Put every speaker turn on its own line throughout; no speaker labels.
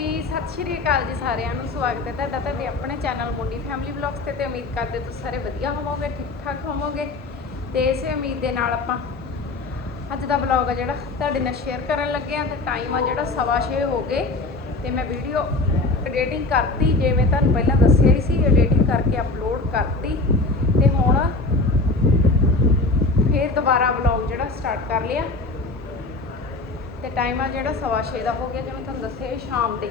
ਜੀ, ਸਤਿ ਸ਼੍ਰੀ ਅਕਾਲ ਜੀ ਸਾਰਿਆਂ ਨੂੰ, ਸਵਾਗਤ ਹੈ ਤੁਹਾਡਾ ਤੁਹਾਡੇ ਆਪਣੇ ਚੈਨਲ ਮੁੰਡੀ ਫੈਮਿਲੀ ਵਲੌਗਸ ਤੇ ਤੇ ਉਮੀਦ ਕਰਦੇ ਤੁਸੀਂ ਸਾਰੇ ਵਧੀਆ ਹੋਵੋਗੇ ਠੀਕ ਠਾਕ ਹੋਵੋਗੇ, ਤੇ ਇਸੇ ਉਮੀਦ ਦੇ ਨਾਲ ਆਪਾਂ ਅੱਜ ਦਾ ਵਲੌਗ ਆ ਜਿਹੜਾ ਤੁਹਾਡੇ ਨਾਲ ਸ਼ੇਅਰ ਕਰਨ ਲੱਗੇ ਆ ਤੇ ਟਾਈਮ ਆ ਜਿਹੜਾ ਸਵਾ ਛੇ ਹੋ ਗਏ, ਤੇ ਮੈਂ ਵੀਡੀਓ ਐਡੀਟਿੰਗ ਕਰਤੀ, ਜਿਵੇਂ ਤੁਹਾਨੂੰ ਪਹਿਲਾਂ ਦੱਸਿਆ ਹੀ ਸੀ ਐਡੀਟਿੰਗ ਕਰਕੇ ਅਪਲੋਡ ਕਰਤੀ, ਤੇ ਹੁਣ ਫੇਰ ਦੁਬਾਰਾ ਵਲੌਗ ਜਿਹੜਾ ਸਟਾਰਟ ਕਰ ਲਿਆ। ਤੇ ਟਾਈਮ ਆ ਜਿਹੜਾ ਸਵਾ ਛੇ ਦਾ ਹੋ ਗਿਆ ਜਿਵੇਂ ਤੁਹਾਨੂੰ ਦੱਸਿਆ ਸ਼ਾਮ ਦੇ।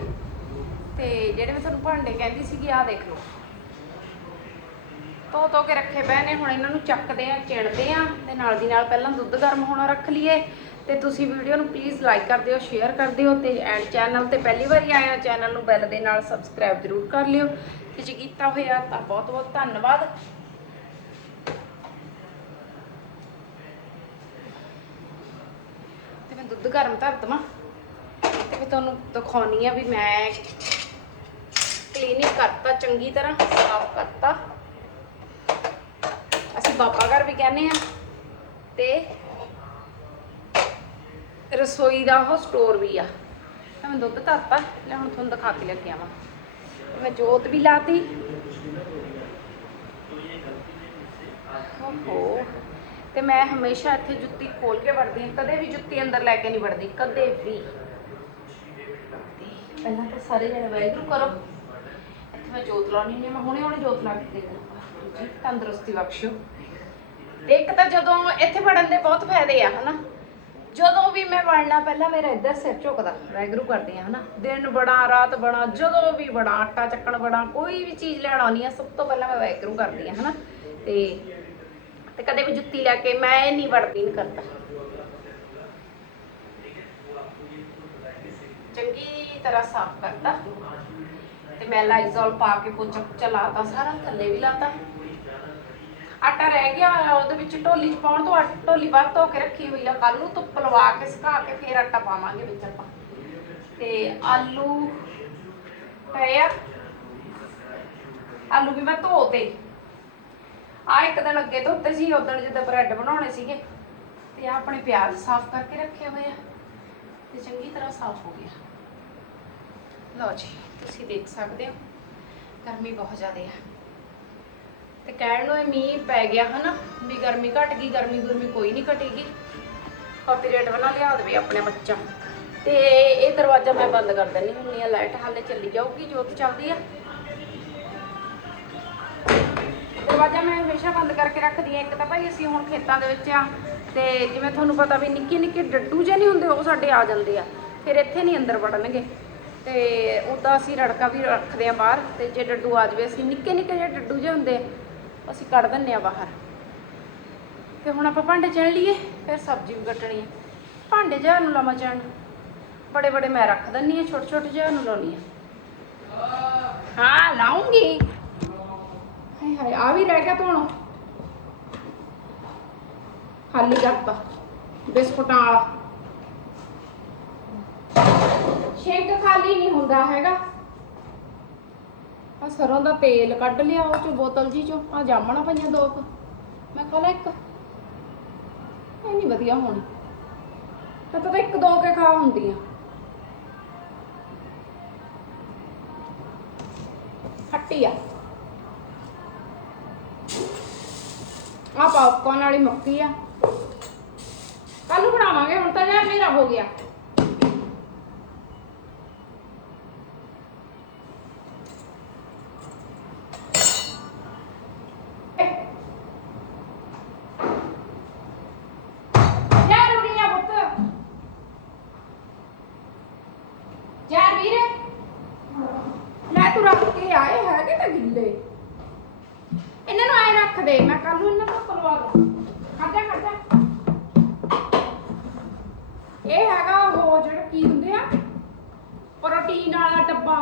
ਤੇ ਜਿਹੜੇ ਮੈਂ ਤੁਹਾਨੂੰ ਭਾਂਡੇ ਕਹਿੰਦੀ ਸੀਗੀ, ਆਹ ਦੇਖ ਲਓ। ਧੋ ਧੋ ਕੇ ਰੱਖੇ ਪਏ ਨੇ, ਹੁਣ ਇਹਨਾਂ ਨੂੰ ਚੱਕਦੇ ਆ ਚਿਣਦੇ ਆ ਤੇ ਨਾਲ ਦੀ ਨਾਲ ਪਹਿਲਾਂ ਦੁੱਧ ਗਰਮ ਹੋਣਾ ਰੱਖ ਲਈਏ। ਤੇ ਤੁਸੀਂ ਵੀਡੀਓ ਨੂੰ ਪਲੀਜ਼ ਲਾਈਕ ਕਰ ਦਿਓ ਸ਼ੇਅਰ ਕਰ ਦਿਓ ਤੇ ਐਂਡ ਚੈਨਲ ਤੇ ਪਹਿਲੀ ਵਾਰੀ ਆਇਆ ਚੈਨਲ ਨੂੰ ਬੈਲ ਦੇ ਨਾਲ ਸਬਸਕ੍ਰਾਈਬ ਜ਼ਰੂਰ ਕਰ ਲਿਓ। ਤੇ ਜੇ ਕੀਤਾ ਹੋਇਆ ਤਾਂ ਬਹੁਤ ਬਹੁਤ ਧੰਨਵਾਦ ਤੇ ਮੈਂ ਦੁੱਧ ਗਰਮ ਧਰ ਦਵਾਂ ਤੇ ਮੈਂ ਤੁਹਾਨੂੰ ਦਿਖਾਉਣੀ ਆ ਵੀ ਮੈਂ ਕਲੀਨਿੰਗ ਕਰਤਾ, ਚੰਗੀ ਤਰ੍ਹਾਂ ਸਾਫ਼ ਕਰਤਾ। ਅਸੀਂ ਬਾਬਾ ਘਰ ਵੀ ਕਹਿੰਦੇ ਆ ਤੇ ਰਸੋਈ ਦਾ ਉਹ ਸਟੋਰ ਵੀ ਆ। ਮੈਂ ਦੁੱਧ ਧਰਤਾ ਲੈ ਹੁਣ ਤੁਹਾਨੂੰ ਦਿਖਾ ਕੇ ਲੈ ਕੇ ਆਵਾਂ ਮੈਂ ਜੋਤ ਵੀ ਲਾਤੀ। ਓਹੋ। ਤੇ ਮੈਂ ਹਮੇਸ਼ਾ ਇੱਥੇ ਜੁੱਤੀ ਖੋਲ ਕੇ ਵੜਦੀ ਹਾਂ, ਕਦੇ ਵੀ ਜੁੱਤੀ ਅੰਦਰ ਲੈ ਕੇ ਨਹੀਂ ਵੜਦੀ, ਕਦੇ ਵੀ। ਪਹਿਲਾਂ ਤਾਂ ਸਾਰੇ ਜਣੇ ਵਾਹਿਗੁਰੂ ਕਰੋ। ਇੱਥੇ ਮੈਂ ਜੋਤ ਲਾਉਣੀ ਹੁੰਦੀ ਮੈਂ ਹੁਣੇ ਹੁਣੇ ਜੋਤ ਲਾ ਕੇ ਦੇ ਤੰਦਰੁਸਤੀ ਬਖਸ਼ੋ ਇੱਕ ਤਾਂ ਜਦੋਂ ਇੱਥੇ ਵੜਨ ਦੇ ਬਹੁਤ ਫਾਇਦੇ ਆ, ਹਨਾ? ਜਦੋਂ ਵੀ ਮੈਂ ਵੜਨਾ, ਪਹਿਲਾਂ ਮੇਰਾ ਇੱਧਰ ਸਿਰ ਝੁਕਦਾ, ਵਾਹਿਗੁਰੂ ਕਰਦੀ ਆ, ਹਨਾ? ਦਿਨ ਬੜਾ ਰਾਤ ਬੜਾ ਜਦੋਂ ਵੀ ਬੜਾ ਆਟਾ ਚੱਕਣ ਬੜਾ ਕੋਈ ਵੀ ਚੀਜ਼ ਲੈਣ ਆਉਣੀ ਆ, ਸਭ ਤੋਂ ਪਹਿਲਾਂ ਮੈਂ ਵਾਹਿਗੁਰੂ ਕਰਦੀ ਆ, ਹਨਾ? ਤੇ ਤੇ ਕਦੇ ਵੀ ਜੁੱਤੀ ਲੈ ਕੇ ਮੈਂ ਨਹੀਂ ਵੜਦੀ ਨਹੀਂ ਕਰਦਾ। ਚੰਗੀ ਤਰ੍ਹਾਂ ਸਾਫ਼ ਕਰਤਾ। ਤੇ ਮੈਂ ਲਾਈਜ਼ੋਲ ਪਾ ਕੇ ਪੋਚਾ ਪੁਚਾ ਲਾਤਾ ਸਾਰਾ, ਥੱਲੇ ਵੀ ਲਾਤਾ। ਆਟਾ ਰਹਿ ਗਿਆ, ਉਹਦੇ ਵਿੱਚ ਢੋਲੀ 'ਚ ਪਾਉਣ ਤੋਂ ਢੋਲੀ ਬਾਅਦ ਧੋ ਕੇ ਰੱਖੀ ਹੋਈ ਆ। ਕੱਲ ਨੂੰ ਧੁੱਪ ਲਵਾ ਕੇ ਸੁਕਾ ਕੇ ਫੇਰ ਆਟਾ ਪਾਵਾਂਗੇ ਵਿੱਚ ਆਪਾਂ। ਤੇ ਆਲੂ ਪਏ ਆ। ਆਲੂ ਵੀ ਮੈਂ ਧੋਤੇ ਆ ਇੱਕ ਦਿਨ ਅੱਗੇ ਧੋਤੇ ਸੀ, ਉਦੋਂ ਜਦੋਂ ਬ੍ਰੈਡ ਬਣਾਉਣੇ ਸੀਗੇ। ਤੇ ਆ ਆਪਣੇ ਪਿਆਜ਼ ਸਾਫ਼ ਕਰਕੇ ਰੱਖੇ ਹੋਏ ਆ। ਤੇ ਚੰਗੀ ਤਰ੍ਹਾਂ ਸਾਫ਼ ਹੋ ਗਿਆ। ਲਓ ਜੀ, ਤੁਸੀਂ ਦੇਖ ਸਕਦੇ ਹੋ, ਗਰਮੀ ਬਹੁਤ ਜ਼ਿਆਦਾ ਹੈ ਤੇ ਕਹਿਣ ਨੂੰ ਇਹ ਮੀਂਹ ਪੈ ਗਿਆ ਹਨਾ, ਵੀ ਗਰਮੀ ਘਟ ਗਈ, ਗਰਮੀ ਗੁਰਮੀ ਕੋਈ ਨਹੀਂ ਘਟੇਗੀ। ਕਾਪੀਰਾਈਟ ਬਣਾ ਲਿਆ ਦੇਵੇ ਆਪਣੇ ਬੱਚਾ। ਤੇ ਇਹ ਦਰਵਾਜ਼ਾ ਮੈਂ ਬੰਦ ਕਰ ਦਿੰਦੀ ਹੁੰਦੀ ਆ, ਲਾਈਟ ਹਾਲੇ ਚੱਲੀ ਜਾਊਗੀ, ਜੋਤ ਚੱਲਦੀ ਆ। ਦਰਵਾਜ਼ਾ ਮੈਂ ਹਮੇਸ਼ਾ ਬੰਦ ਕਰਕੇ ਰੱਖਦੀ ਆ ਇੱਕ ਤਾਂ ਭਾਈ ਅਸੀਂ ਹੁਣ ਖੇਤਾਂ ਦੇ ਵਿੱਚ ਆ ਤੇ ਜਿਵੇਂ ਤੁਹਾਨੂੰ ਪਤਾ ਵੀ ਨਿੱਕੇ ਨਿੱਕੇ ਡੱਡੂ ਜਿਹੇ ਨਹੀਂ ਹੁੰਦੇ, ਉਹ ਸਾਡੇ ਆ ਜਾਂਦੇ ਆ। ਫਿਰ ਇੱਥੇ ਨਹੀਂ ਅੰਦਰ ਵੜਨਗੇ। ਤੇ ਉਦਾਂ ਅਸੀਂ ਰੜਕਾ ਵੀ ਰੱਖਦੇ ਆ ਬਾਹਰ ਤੇ ਜੇ ਡੱਡੂ ਆ ਜਾਵੇ, ਅਸੀਂ ਨਿੱਕੇ ਨਿੱਕੇ ਜਿਹੇ ਡੱਡੂ ਜਿਹੇ ਹੁੰਦੇ ਆ ਅਸੀਂ ਕੱਢ ਦਿੰਨੇ ਆ ਬਾਹਰ। ਤੇ ਹੁਣ ਆਪਾਂ ਭਾਂਡੇ ਚਣ ਲਈਏ, ਫਿਰ ਸਬਜ਼ੀ ਵੀ ਕੱਟਣੀ ਹੈ। ਭਾਂਡੇ ਜਿਹਾ ਨੂੰ ਲਾਵਾਂ ਚਣ। ਬੜੇ ਬੜੇ ਮੈਂ ਰੱਖ ਦਿੰਨੀ ਆ ਛੋਟੇ ਛੋਟੇ ਜਿਹਾ ਨੂੰ ਲਾਉਣੀ ਆ ਹਾਂ, ਲਾਉਂਗੀ। ਹਾਏ ਹਾਏ ਆ ਵੀ ਰਹਿ ਗਿਆ ਧੋਣੋ। ਖਾਲੀ ਕਰਤਾ ਬਿਸਕੁਟਾਂ ਵਾਲਾ। ਸ਼ੇਕ ਖਾਲੀ ਨਹੀਂ ਹੁੰਦਾ ਹੈਗਾ। ਆ ਸਰੋਂ ਦਾ ਤੇਲ ਕੱਢ ਲਿਆ, ਉਹ ਚੋਂ ਬੋਤਲ ਜੀ ਚੋਂ ਆ ਜਾਮਣਾ ਪਈਆਂ ਦੋ ਕੁ। ਮੈਂ ਖਾ ਲਾ ਇੱਕ। ਇਹ ਨਹੀਂ ਵਧੀਆ ਹੋਣੀ। ਤਾਂ ਤਾਂ ਇੱਕ ਦੋ ਕੇ ਖਾ ਹੁੰਦੀਆਂ ਖੱਟੀ ਆ। ਵਾਲੀ ਮੱਕੀ ਆ। ਕੱਲ ਨੂੰ ਬਣਾਵਾਂਗੇ ਹੁਣ ਤਾਂ ਯਾਰ ਮੇਰਾ ਹੋ ਗਿਆ ਯਾਰ ਉੜੀਆ ਪੁੱਤ ਯਾਰ ਵੀਰੇ ਲੈ ਤੂੰ ਰੱਖ ਕੇ ਆਏ ਹੈਗੇ ਤਾਂ ਗਿੱਲੇ ਇਹਨਾਂ ਨੂੰ ਐ ਰੱਖ ਦੇ ਮੈਂ ਕੱਲ ਨੂੰ ਇਹਨਾਂ ਤੋਂ ਕਰਵਾ ਦਾਂ ਖਾਜਾ ਖਾਜਾ ਇਹ ਹੈਗਾ ਉਹ ਜਿਹੜਾ ਕੀ ਹੁੰਦੇ ਆ ਪ੍ਰੋਟੀਨ ਵਾਲਾ ਡੱਬਾ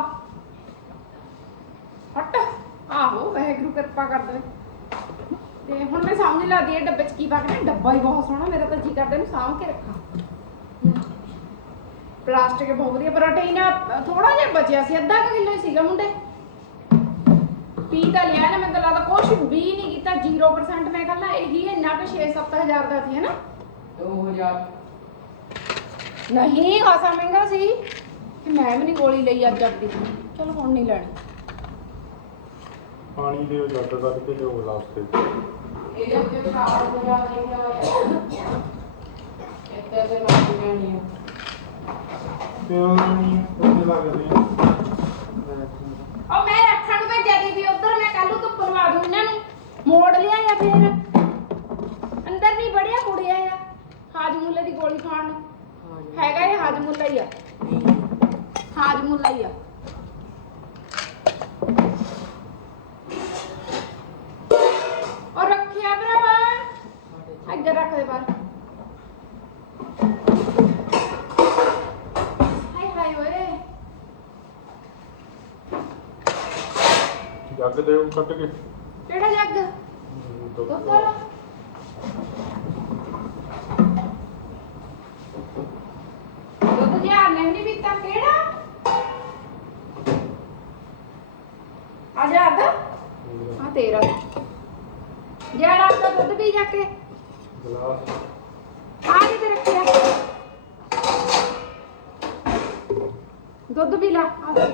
ਹਟ ਆਹੋ ਵਾਹਿਗੁਰੂ ਕਿਰਪਾ ਕਰ ਦੇਵੇ ਤੇ ਹੁਣ ਮੈਂ ਸਮਝ ਲਾਦੀ ਇਹ ਡੱਬੇ 'ਚ ਕੀ ਪਾ ਕੇ ਨਾ ਡੱਬਾ ਹੀ ਬਹੁਤ ਸੋਹਣਾ ਮੇਰਾ ਤਾਂ ਜੀ ਕਰਦਾ ਇਹਨੂੰ ਸਾਂਭ ਕੇ ਰੱਖਾਂ। ਪਲਾਸਟਿਕ ਬਹੁਤ ਵਧੀਆ ਪ੍ਰੋਟੀਨ ਥੋੜਾ ਜਿਹਾ ਬਚਿਆ ਸੀ ਅੱਧਾ ਕੁ ਕਿਲੋ ਹੀ ਸੀਗਾ ਮੁੰਡੇ। ਪੀ ਤਾਂ ਲਿਆ ਨਾ ਮੈਂ ਤਾਂ ਲੱਗਦਾ ਕੁਛ ਵੀ ਨਹੀਂ ਕੀਤਾ 0% ਮੈਂ ਕਹਿੰਦਾ ਇਹੀ ਇੰਨਾ ਕਿ 6-7000 ਦਾ ਸੀ ਹੈ ਨਾ
2000
ਨਹੀਂ ਖਾਸਾ ਮਹਿੰਗਾ ਸੀ। ਮੈਂ ਵੀ ਨਹੀਂ ਗੋਲੀ ਲਈ ਅੱਜ ਆਪਦੀ ਚਲ ਹੁਣ ਨਹੀਂ ਲੈਣੀ।
ਪਾਣੀ ਦੇ ਕੱਢ ਕੇ ਲਿਓ ਗਲਾਸ ਤੇ। ਉਹਦੇ ਲੱਗਦੇ ਆ
ਉਹ ਮੈਂ ਰੱਖਣ ਨੂੰ ਭੇਜਿਆ ਦੀ ਵੀ ਉਧਰ ਮੈਂ ਕੱਲ ਨੂੰ ਧੁੱਪ ਲਵਾ ਦੂੰ ਇਹਨਾਂ ਨੂੰ। ਮੋੜ ਲਿਆ ਜਾਂ ਫੇਰ। ਅੰਦਰ ਨਹੀਂ ਬੜਿਆ ਕੁੜਿਆ ਆ ਹਾਜਮੁੱਲੇ ਦੀ ਗੋਲੀ ਖਾਣ ਨੂੰ। ਹੈਗਾ ਇਹ ਹਾਜਮੁੱਲਾ ਹੀ ਆ। ਹਾਜਮੁੱਲਾ ਹੀ ਆ।
ਜੱਗ ਦੇ ਉਹ ਕੱਢ ਕੇ।
ਕਿਹੜਾ ਜੱਗ
ਦੁੱਧ
ਵਾਲਾ। ਦੁੱਧ ਜਿਹਾ ਨੇ ਨਹੀਂ ਪੀਤਾ। ਕਿਹੜਾ? ਆ ਜਾ ਅੱਧ ਆ ਤੇਰਾ। ਜਿਹੜਾ ਦੁੱਧ ਪੀ ਜਾ ਕੇ।
ਗਲਾਸ।
ਆ ਕਿਤੇ ਰੱਖਿਆ। ਦੁੱਧ ਪੀ ਲਾ। ਆ।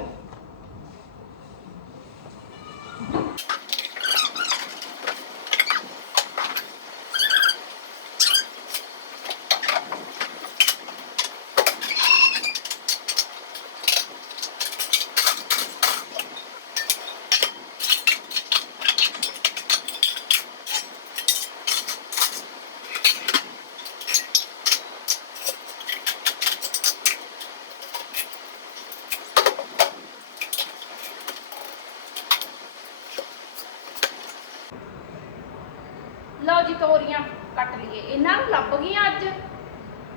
ਜੀ ਤੋਰੀਆਂ ਕੱਟ ਲਈਏ। ਇਹਨਾਂ ਨੂੰ ਲੱਭ ਗਈਆਂ ਅੱਜ।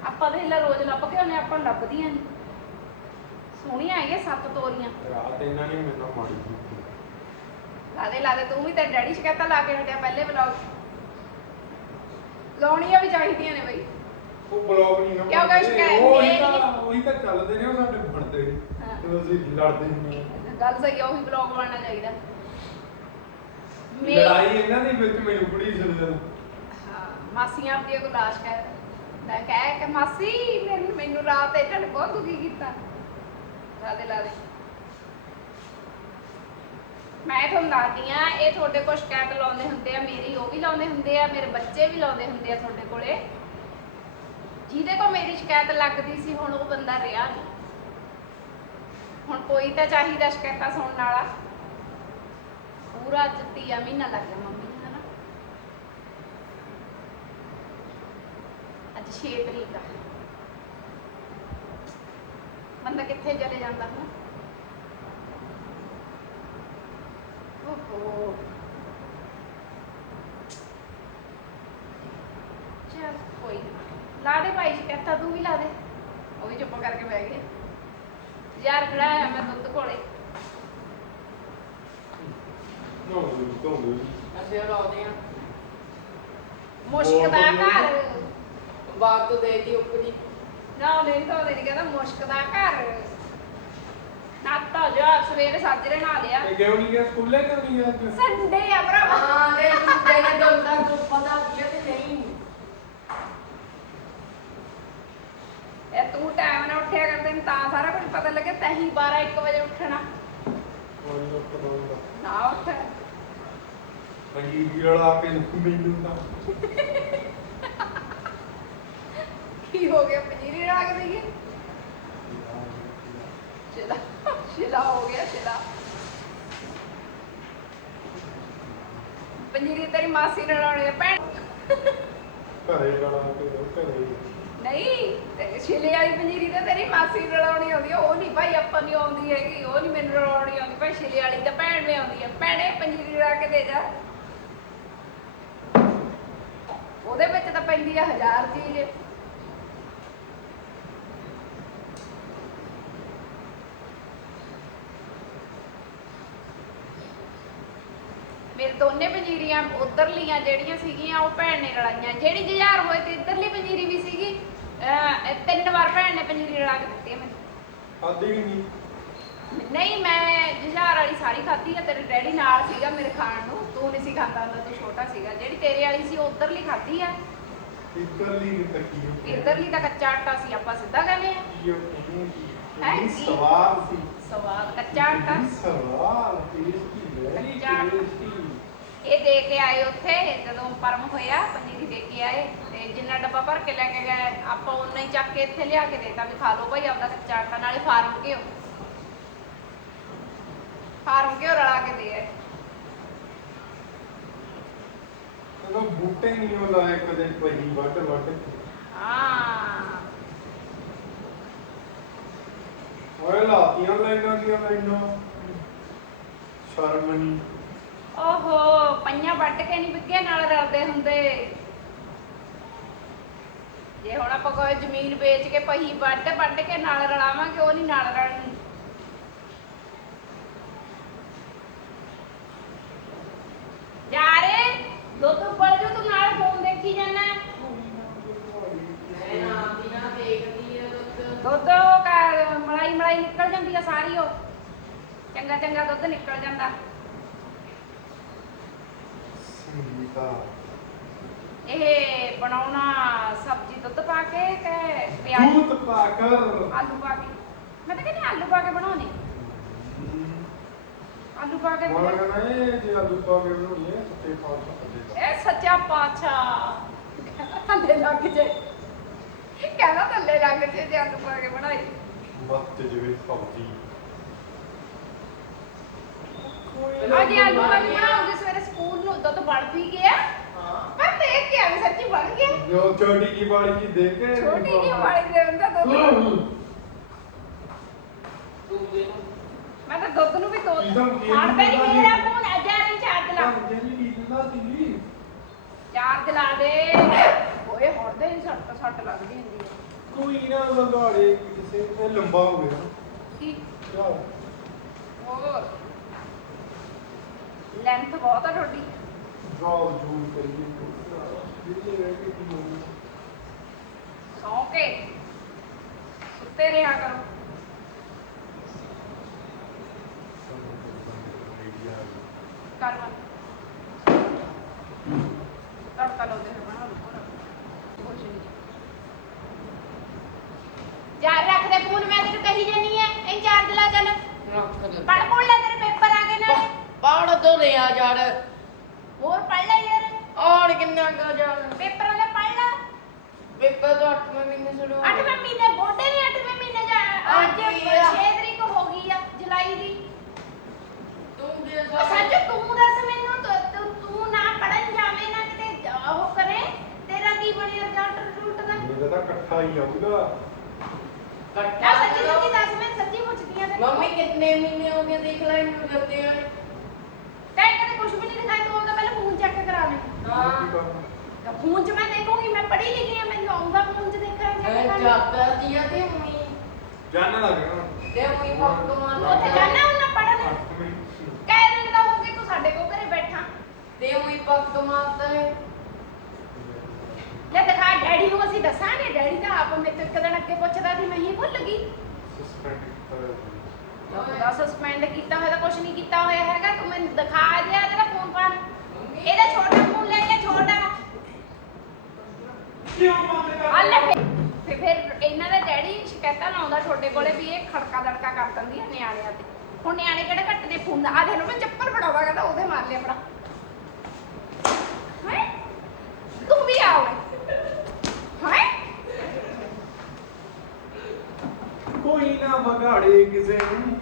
ਆਪਾਂ ਤਾਂ ਹਿੱਲਾ ਰੋਜ਼ ਲੱਭ ਕੇ ਉਹਨੇ ਆਪਾਂ ਨੂੰ ਲੱਭਦੀਆਂ ਨਹੀਂ। ਸੋਹਣੀਆਂ ਹੈਗੀਆਂ ਸੱਤ ਤੋਰੀਆਂ।
ਰਾਤ ਇਹਨਾਂ ਨੇ ਮੈਨੂੰ ਮਾਰੀ ਦਿੱਤੀ
ਲਾ ਦੇ ਲਾ ਦੇ ਤੂੰ ਵੀ ਤੇ ਡੈਡੀ ਸ਼ਿਕਾਇਤਾਂ ਲਾ ਕੇ ਹਟਿਆ ਪਹਿਲੇ ਬਲੌਗ ਲਾਉਣੀਆਂ ਵੀ ਚਾਹੀਦੀਆਂ ਨੇ ਬਈ।
ਉਹ ਬਲੌਗ ਨਹੀਂ ਨਾ
ਕਿਉਂ ਕੁਛ
ਬਣਦੇ।
ਕਹਿ-
ਉਹੀ
ਇਹ
ਤਾਂ ਉਹੀ ਤਾਂ ਚੱਲਦੇ ਨੇ ਉਹ ਸਾਡੇ ਬਣਦੇ। ਨੇ
ਹਾਂ।
ਜਦੋਂ ਅਸੀਂ ਲੜਦੇ ਹੁੰਦੇ ਹਾਂ।
ਗੱਲ ਸਹੀ ਆ ਉਹੀ ਬਲੌਗ ਬਣਨਾ ਚਾਹੀਦਾ। ਮੇ-
ਲੜਾਈ ਇਹਨਾਂ ਦੇ ਵਿੱਚ ਮੈਨੂੰ ਬੜੀ ਸੁਣਦਾ
ਹਾਂ, ਮਾਸੀਆਂ ਆਪਦੀਆਂ ਕੋ ਲਾਸ਼ ਕਹਿ ਮੈਂ ਕਹਿ ਕਿ ਮਾਸੀ, ਮੈਨੂੰ ਮੈਨੂੰ ਰਾਤ ਇਹਨਾਂ ਨੇ ਬਹੁਤ ਦੁਖੀ ਕੀਤਾ। ਲਾ ਦੇ ਲਾ ਦੇ ਮੈਂ ਤੁਹਾਨੂੰ ਦੱਸਦੀ ਆ ਇਹ ਤੁਹਾਡੇ ਕੋਲ ਸ਼ਿਕਾਇਤ ਲਾਉਂਦੇ ਹੁੰਦੇ ਆ, ਮੇਰੀ ਉਹ ਵੀ ਲਾਉਂਦੇ ਹੁੰਦੇ ਆ, ਮੇਰੇ ਬੱਚੇ ਵੀ ਲਾਉਂਦੇ ਹੁੰਦੇ ਆ ਤੁਹਾਡੇ ਕੋਲੇ। ਜਿਹਦੇ ਕੋਲ ਮੇਰੀ ਸ਼ਿਕਾਇਤ ਲੱਗਦੀ ਸੀ, ਹੁਣ ਉਹ ਬੰਦਾ ਰਿਹਾ ਨਹੀਂ। ਹੁਣ ਕੋਈ ਤਾਂ ਚਾਹੀਦਾ ਸ਼ਿਕਾਇਤਾਂ ਸੁਣਨ ਵਾਲਾ। ਪੂਰਾ ਜੱਤੀਆ ਮਹੀਨਾ ਲੱਗ ਗਿਆ ਮੰਮੀ ਨੂੰ ਹਨਾ ਅੱਜ 6 ਤਰੀਕ ਆ। ਬੰਦਾ ਕਿੱਥੇ ਚਲੇ ਜਾਂਦਾ ਹੈ ਓਹੋ। ਚਲ ਕੋਈ ਲਾ ਦੇ ਭਾਈ ਸ਼ਿਕਾਇਤਾਂ ਤੂੰ ਵੀ ਲਾ ਦੇ। ਉਹ ਵੀ ਚੁੱਪ ਕਰਕੇ ਬਹਿ ਗਏ। ਯਾਰ ਖੜਾ ਹੈ ਮੈਂ ਦੁੱਧ ਕੋਲੇ।
ਨੋ ਤੋਂ
ਅਸੀਂ ਲਾਉਂਦੇ ਆ
ਮੁਸ਼ਕ ਦਾ ਘਰ।
ਬਾਤ ਤੋਂ ਦੇ ਦੀ ਉੱਪਰੀ।
ਨਾ ਨਹੀਂ ਤਾਂ ਨਹੀਂ ਕਹਿੰਦਾ ਮੁਸ਼ਕ ਦਾ ਘਰ। ਨਾਤਾ ਜਾ ਸਵੇਰੇ ਸਾਜਰੇ ਨਾ ਲਿਆ।
ਇਹ ਕਿਉਂ ਨਹੀਂ ਗਿਆ? ਸਕੂਲੇ ਕਿਉਂ ਨਹੀਂ ਗਿਆ ਅੱਜ?
ਸੰਡੇ ਆ ਭਰਾਵਾ।
ਹਾਂ ਦੇ ਤੂੰ ਦੇ ਦੇ ਡੋਲਦਾ ਤੂੰ ਪਤਾ ਕੀ ਤੇ ਨਹੀਂ।
ਇਹ ਤੂੰ ਟਾਈਮ ਨਾਲ ਉੱਠਿਆ ਕਰ ਤੈਨੂੰ ਤਾਂ ਸਾਰਾ ਕੁਝ ਪਤਾ ਲੱਗੇ ਤਹੀਂ 12 1 ਵਜੇ ਉੱਠਣਾ।
ਕੋਈ ਨਾ ਪਤਾ ਹੁੰਦਾ
ਨਾ ਉੱਠ।
ਪੰਜੀਰੀ ਵਾਲਾ ਆ ਕੇ ਮੈਨੂੰ ਤਾਂ
ਕੀ ਹੋ ਗਿਆ? ਪਨੀਰੀ ਰਾਗ ਦਈਏ? ਚਲਾ ਚਲਾ ਹੋ ਗਿਆ ਚਲਾ ਪਨੀਰੀ ਤੇਰੀ ਮਾਸੀ ਨਾਲ ਆਉਣੀ ਆ ਭੈਣ।
ਘਰੇ ਆ ਕੇ ਘਰੇ
ਨਹੀਂ ਤੇ ਛਿਲੇ ਵਾਲੀ ਪੰਜੀਰੀ ਤਾਂ ਤੇਰੀ ਮਾਸੀ ਰਲਾਉਣੀ ਆਉਂਦੀ ਆ। ਉਹ ਨਹੀਂ ਭਾਈ ਆਪਾਂ ਨੂੰ ਆਉਂਦੀ ਹੈਗੀ ਉਹ ਨਹੀਂ ਮੈਨੂੰ ਰਲਾਉਣੀ ਆਉਂਦੀ। ਭਾਈ ਛਿਲੇ ਵਾਲੀ ਤਾਂ ਭੈਣ ਨੇ ਆਉਂਦੀ ਆ। ਭੈਣੇ ਪੰਜੀਰੀ ਰਲਾ ਕੇ ਦੇ ਜਾ। ਉਹਦੇ ਵਿੱਚ ਤਾਂ ਪੈਂਦੀ ਆ ਹਜ਼ਾਰ ਚੀਜ਼। ਦੋਨੇ ਪੰਜੀਰੀਆਂ ਉਧਰਲੀਆਂ ਜਿਹੜੀਆਂ ਸੀਗੀਆਂ ਉਹ ਭੈਣ ਨੇ ਰਲਾਈਆਂ। ਜਿਹੜੀ ਜੁਝਾਰ ਹੋਏ ਤੇ ਇੱਧਰਲੀ ਪੰਜੀਰੀ ਵੀ ਸੀਗੀ ਅਹ, ਇਹ ਤਿੰਨ ਵਾਰ ਭੈਣ ਨੇ ਪੰਜੀਰੀ ਰਲਾ ਕੇ ਦਿੱਤੀ ਆ ਮੈਨੂੰ।
ਖਾਦੀ ਵੀ ਨਹੀਂ?
ਨਹੀਂ ਮੈਂ ਜੁਝਾਰ ਵਾਲੀ ਸਾਰੀ ਖਾਧੀ ਆ ਤੇਰੇ ਡੈਡੀ ਨਾਲ ਸੀਗਾ ਮੇਰੇ ਖਾਣ ਨੂੰ। ਤੂੰ ਨਹੀਂ ਸੀ ਖਾਂਦਾ ਹੁੰਦਾ ਤੂੰ ਛੋਟਾ ਸੀਗਾ। ਜਿਹੜੀ ਤੇਰੇ ਵਾਲੀ ਸੀ ਉਹ ਉਧਰਲੀ ਖਾਧੀ ਆ।
ਇੱਧਰਲੀ ਨਹੀਂ ਤੱਕੀ
ਇੱਧਰਲੀ ਤਾਂ ਕੱਚਾ ਆਟਾ ਸੀ ਆਪਾਂ ਸਿੱਧਾ ਕਹਿੰਦੇ ਆ
ਕੀ ਉਹ ਕਹਿੰਦੇ ਕੀ
ਹੈ
ਇਹ
ਕੀ?
ਸਵਾਦ ਸੀ।
ਸਵਾਦ ਕੱਚਾ ਆਟਾ।
ਸਵਾਦ ਟੇਸਟੀ ਵੈਰੀ
ਕੱਚਾ।
ਟੇਸਟੀ
ਇਹ ਦੇ ਕੇ ਆਏ ਉੱਥੇ ਜਦੋਂ ਪਰਮ ਹੋਇਆ ਪਨੀਰੀ ਦੇ ਕੇ ਆਏ ਤੇ ਜਿੰਨਾ ਡੱਬਾ ਭਰ ਕੇ ਲੈ ਕੇ ਗਏ ਆਪਾਂ ਉਨਾ ਹੀ ਚੱਕ ਕੇ ਇੱਥੇ ਲਿਆ ਕੇ ਦੇਤਾ ਵੀ ਖਾ ਲਓ ਭਾਈ ਆਪਦਾ ਕੱਚਾ ਆਟਾ ਨਾਲੇ ਫਾਰਮ ਘਿਓ ਫਾਰਮ ਘਿਓ ਰਲਾ ਕੇ ਦੇ ਆਏ।
ਉਹ ਬੂਟੇ ਨਹੀਂ ਉਹ ਲਾਇਆ ਕਦੇ ਪਈ ਵੱਟ ਵੱਟ
ਹਾਂ।
ਓਏ ਲਾਤੀਆਂ ਲਾਈਨਾਂ ਦੀਆਂ ਲਾਈਨਾਂ। ਸ਼ਰਮ ਨਹੀਂ
ਓਹੋ ਪਈਆਂ ਵੱਟ ਕੇ ਨਹੀਂ ਵਿੱਗੇ ਨਾਲ ਰਲਦੇ ਹੁੰਦੇ। ਜੇ ਹੁਣ ਆਪਾਂ ਕੋਈ ਜ਼ਮੀਨ ਵੇਚ ਕੇ ਪਹੀ ਵੱਢ ਵੱਢ ਕੇ ਨਾਲ ਰਲਾਵਾਂਗੇ ਉਹ ਨਹੀਂ ਨਾਲ ਰਲਣੀ। ਜਾ ਰੇ ਦੁੱਧ ਉੱਬਲ ਜੋ ਤੂੰ ਨਾਲ ਫੋਨ ਦੇਖੀ ਜਾਣਾ
ਮੈਂ ਨਾ ਬਿਨਾ ਦੇਖਦੀ ਆ ਦੁੱਧ।
ਦੁੱਧ ਉਹ ਕਾ- ਮਲਾਈ ਮਲਾਈ ਨਿਕਲ ਜਾਂਦੀ ਆ ਸਾਰੀ ਉਹ। ਚੰਗਾ ਚੰਗਾ ਦੁੱਧ ਨਿਕਲ ਜਾਂਦਾ।
ਸੰਗੀਤਾ
ਇਹ ਬਣਾਉਣਾ ਸਬਜ਼ੀ ਦੁੱਧ ਪਾ ਕੇ ਕਿ ਪਿਆਜ਼
ਦੂਤ ਪਾ ਕਰ
ਆਲੂ ਪਾ ਕੇ। ਮੈਂ ਤਾਂ ਕਹਿੰਦੀ ਆਲੂ ਪਾ ਕੇ ਬਣਾਉਣੇ। ਆਲੂ ਪਾ ਕੇ
ਮੋਰ ਕਹਿੰਦਾ ਇਹ ਜੇ ਆਲੂ ਪਾ ਕੇ ਬਣਾਉਣੀ ਹੈ ਸੱਤੇ ਖਾ ਸਕਦੇ
ਇਹ ਸੱਚਾ ਪਾਤਸ਼ਾਹ। ਕਹਿੰਦਾ ਥੱਲੇ ਲੱਗ ਜੇ। ਕਹਿੰਦਾ ਥੱਲੇ ਲੱਗ ਜੇ ਜੇ ਆਲੂ ਪਾ ਕੇ ਬਣਾਈ।
ਮੱਤ ਜਿਵੇਂ ਸਬਜ਼ੀ।
ਅੱਜ ਆਲੂ ਪਾ ਕੇ ਸਵੇਰੇ ਸਕੂਲ ਨੂੰ ਦੁੱਧ ਬਣ ਪੀ ਗਿਆ
ਹਾਂ।
ਪਰ ਦੇਖ ਕੇ ਆਵੇਂ ਸੱਚੀ ਬਣ ਗਿਆ।
ਜੋ ਛੋਟੀ ਜੀ ਵਾਲੀ ਜੀ ਦੇਖ ਕੇ
ਛੋਟੀ ਜਿਹੀ ਵਾਲੀ ਦੇ ਹੁੰਦਾ ਦੁੱਧ
ਤੂੰ
ਮੈਂ ਤਾਂ ਦੁੱਧ ਨੂੰ ਵੀ ਪੈ
ਹੁੰਦਾ ਜੀ।
ਮੇਰਾ ਫੋਨ ਅਜਾ ਨਹੀਂ ਚਾਰਜ ਲਾ ਚਾਰਜ ਲਾ ਦੇ। ਓਏ ਹੜਦੇ ਨਹੀਂ ਸੱਟ ਸੱਟ ਲੱਗਦੀ ਹੁੰਦੀ ਹੈ
ਕੋਈ ਨਾ ਲੰਗਾੜੇ ਕਿਸੇ ਤੇ ਲੰਬਾ ਹੋ ਗਿਆ।
ਕੀ?
ਚਲ
ਹੋਰ। ਲੈਂਥ ਬਹੁਤ ਆ ਤੁਹਾਡੀ।
ਡਰਾਉ ਜੂਮ ਕਰੀਏ ਜਿਹੜੀ ਰਹਿ ਗਈ ਕੀ ਹੋਣੀ
ਸੌਂ ਕੇ ਸੁੱਤੇ ਰਿਹਾ ਕਰੋ। ਕਰ ਵਾ ਤੜਕਾ ਲਾਉਂਦੇ ਫਿਰ ਬਣਾ ਲਓ ਕੁਛ ਨਹੀਂ ਯਾਰ ਰੱਖ ਦੇ ਫੋਨ ਮੈਂ ਤੈਨੂੰ ਕਹੀ ਜਾਨੀ ਐ ਇਹ ਚਾਰਜ ਲਾ ਚੱਲ।
ਰੱਖ ਦੇ।
ਪੜ ਪੜ ਲੈ ਤੇਰੇ ਪੇਪਰ ਆ ਗਏ ਨੇ।
ਪੜ ਦੋ ਨੇ ਆ ਜੜ
ਹੋਰ ਪੜ ਲੈ ਯਾਰ।
ਔਰ ਕਿੰਨਾ ਕਾ ਜੜ
ਪੇਪਰਾਂ ਦੇ ਪੜ ਲੈ।
ਪੇਪਰ ਤੋਂ 8 ਮਹੀਨੇ ਸ਼ੁਰੂ
ਅੱਠਵੇਂ ਮਹੀਨੇ ਗੋਡੇ ਨੇ ਅੱਠਵੇਂ ਮਹੀਨੇ ਜਾ ਅੱਜ
ਹਾਂਜੀ ਆ।
6 ਤਰੀਕ ਹੋ ਗਈ ਆ ਜੁਲਾਈ ਦੀ।
ਤੂੰ ਦੇ
ਉਹ ਸੱਚ ਤੂੰ ਦੱਸ ਮੈਨੂੰ ਤੂੰ- ਤੂੰ ਤੂੰ ਨਾ ਪੜਨ ਜਾਵੇਂ ਨਾ ਕਿਤੇ ਉਹ ਕਰੇ। ਤੇਰਾ ਕੀ ਬਣੇ ਰਿਜ਼ਲਟ ਰੂਟ ਦਾ?
ਮੇਰਾ ਤਾਂ ਇਕੱਠਾ ਹੀ ਆਊਗਾ।
ਨਾ ਸੱਚੀ ਸੱਚੀ ਦੱਸ ਮੈਂ ਸੱਚੀ ਪੁੱਛਦੀ ਆ
ਮੰਮੀ ਕਿੰਨੇ ਮਹੀਨੇ ਹੋ ਗਏ ਦੇਖ ਲੈ ਇਹਨੂੰ ਕਰਦੇ ਹੋਏ
ਤੈਂ ਕਦੇ ਕੁਝ ਵੀ ਨਹੀਂ ਦਿਖਾਇਆ ਤੂੰ ਉਹਦਾ ਪਹਿਲਾਂ ਫੋਨ ਚੈੱਕ ਕਰਾ ਲੈ
ਹਾਂ?
ਤਾਂ ਫੋਨ 'ਚ ਮੈਂ ਦੇਖੂੰਗੀ ਮੈਂ ਪੜ੍ਹੀ ਲਿਖੀ ਆ ਮੈਨੂੰ ਆਉਂਦਾ ਫੋਨ 'ਚ ਚੈੱਕ ਕਰਨਾ
ਜਾਤਾ ਦੀਆ ਤੇ ਮੀ
ਜਾਣ ਲੱਗਣਾ
ਤੇ ਮੀ ਪੱਕ ਮਾਰ
ਤੂੰ ਉੱਥੇ ਜਾਣਾ ਉਹਨਾਂ ਪੜਨ ਕਹਿ ਦਿਨ ਦਾ ਹੋਊਗੀ ਤੂੰ ਸਾਡੇ ਕੋਲ ਘਰੇ ਬੈਠਾ।
ਤੇ ਮੀ ਪੱਕ ਮਾਰਦਾ ਹੈ
ਲੈ ਦਿਖਾ ਡੈਡੀ ਨੂੰ ਅਸੀਂ ਦੱਸਾਂਗੇ ਡੈਡੀ ਤਾਂ ਆਪ ਮੇਰੇ ਤੋਂ ਇੱਕ ਦਿਨ ਅੱਗੇ ਪੁੱਛਦਾ ਸੀ ਮੈਂ ਹੀ ਭੁੱਲ ਗਈ।
ਸਸਪੈਂਡ ਕੀਤਾ
ਉਹਦਾ ਸਸਪੈਂਡ ਕੀਤਾ ਹੋਇਆ ਤਾਂ ਕੁਝ ਨਹੀਂ ਕੀਤਾ ਹੋਇਆ ਹੈਗਾ ਤੂੰ ਮੈਨੂੰ ਦਿਖਾ ਦਿਆ ਤੇਰਾ ਫੋਨ। ਪਾਣ ਇਹਦਾ ਛੋਟਾ ਫੋਨ ਲੈ ਕੇ ਛੋਟਾ?
ਕਿਉਂ ਮੰਗਦਾ
ਆ ਲੈ ਫਿਰ ਫਿਰ- ਫਿਰ ਇਹਨਾਂ ਦਾ ਡੈਡੀ ਸ਼ਿਕਾਇਤਾਂ ਲਾਉਂਦਾ ਤੁਹਾਡੇ ਕੋਲੇ ਵੀ ਇਹ ਖੜਕਾ ਦੜਕਾ ਕਰ ਦਿੰਦੀ ਆ ਨਿਆਣਿਆਂ ਤੇ। ਹੁਣ ਨਿਆਣੇ ਕਿਹੜੇ ਘੱਟ ਨੇ ਫੋਨ ਆ ਦੇ ਲੋ ਮੈਂ ਚੱਪਲ ਫੜਾਵਾ ਕਹਿੰਦਾ ਉਹਦੇ ਮਾਰ ਲਿਆ ਹੈ? ਤੂੰ ਵੀ ਆਓ ਹੈ?
ਕੋਈ ਨਾ ਵਗਾੜੇ ਕਿਸੇ ਨੂੰ।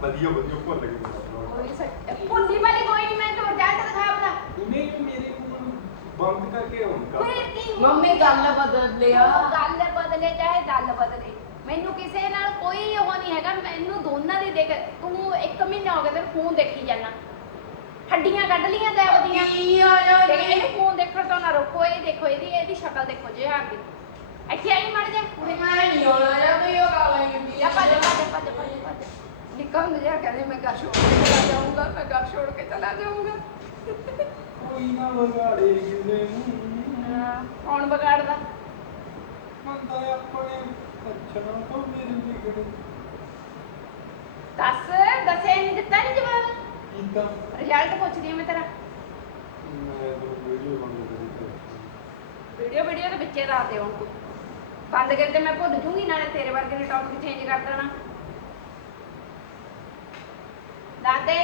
ਵਧੀਆ ਵਧੀਆ ਭੁੱਲ ਗਏ।
ਕੋਈ ਸੱਚ ਭੁੱਲੀ ਵਾਲੀ ਕੋਈ ਨਹੀਂ ਮੈਂ ਤਾਂ ਰਿਜ਼ਲਟ ਦਿਖਾ ਬਲਾ
ਉਹਨੇ ਮੇਰੇ ਬੰਦ ਕਰਕੇ ਹੁੰਦਾ
ਕੋਈ ਕੀ
ਮੰਮੀ ਗੱਲ ਬਦਲ ਲਿਆ।
ਗੱਲ ਬਦਲੇ ਚਾਹੇ ਗੱਲ ਬਦਲੇ। ਮੈਨੂੰ ਕਿਸੇ ਨਾਲ ਕੋਈ ਉਹ ਨਹੀਂ ਹੈਗਾ ਮੈਨੂੰ ਦੋਨਾਂ ਦੀ ਦੇਖ। ਤੂੰ ਇੱਕ ਮਹੀਨਾ ਹੋ ਗਿਆ ਤੇ ਫੋਨ ਦੇਖੀ ਜਾਣਾ ਹੱਡੀਆਂ ਕੱਢ ਲੀਆਂ ਦੇਵਦੀਆਂ
ਕੀ ਆਇਆ
ਤੇ? ਇਹਨੂੰ ਫੋਨ ਦੇਖਣ ਤੋਂ ਨਾ ਰੋਕੋ ਇਹ ਦੇਖੋ ਇਹਦੀ ਇਹਦੀ ਸ਼ਕਲ ਦੇਖੋ ਜੇ ਆ ਗਈ ਇੱਥੇ ਆਈ ਮੜ ਜਾ।
ਮੈਂ ਨਹੀਂ ਆਉਣਾ ਜਾਂ ਕੋਈ ਉਹ ਕਾਲਾ ਹੀ
ਜਾ ਭੱਜ ਭੱਜ ਭੱਜ ਭੱਜ ਭੱਜ। ਨਿੱਕਾ ਹੁੰਦਾ ਜਿਹਾ ਕਹਿੰਦੇ ਮੈਂ ਘਰ ਛੋੜ ਕੇ ਚਲਾ ਜਾਊਂਗਾ ਮੈਂ ਘਰ ਛੋੜ ਕੇ ਚਲਾ ਜਾਊਂਗਾ।
ਕੋਈ ਨਾ ਵਗਾੜੇ ਕਿਸੇ ਨੂੰ।
ਹਾਂ, ਕੌਣ ਵਿਗਾੜਦਾ?
ਮੰਦਾ ਆਪਣੇ ਅੱਛਾ ਤੋਂ ਮੇਰੇ ਵਿਗੜੇ
ਦੱਸ ਦੱਸੇ ਨਹੀਂ ਦਿੱਤਾ ਨਹੀਂ ਜਵਾਬ?
ਕੀਤਾ।
ਰਿਜ਼ਲਟ ਪੁੱਛਦੀ ਹਾਂ ਮੈਂ ਤੇਰਾ।
ਮੈਂ ਤਾਂ ਵੀਡੀਓ ਬੰਦ
ਵੀਡੀਓ ਵੀਡੀਓ ਦੇ ਵਿੱਚੇ ਦੱਸ ਦੇ ਹੁਣ ਬੰਦ ਕਰੀ ਤੇ ਮੈਂ ਭੁੱਲ ਜੂੰਗੀ ਨਾਲੇ ਤੇਰੇ ਵਰਗੇ ਨੇ ਟੌਪਿਕ ਚੇਂਜ ਕਰ ਦੇਣਾ। ਦੇ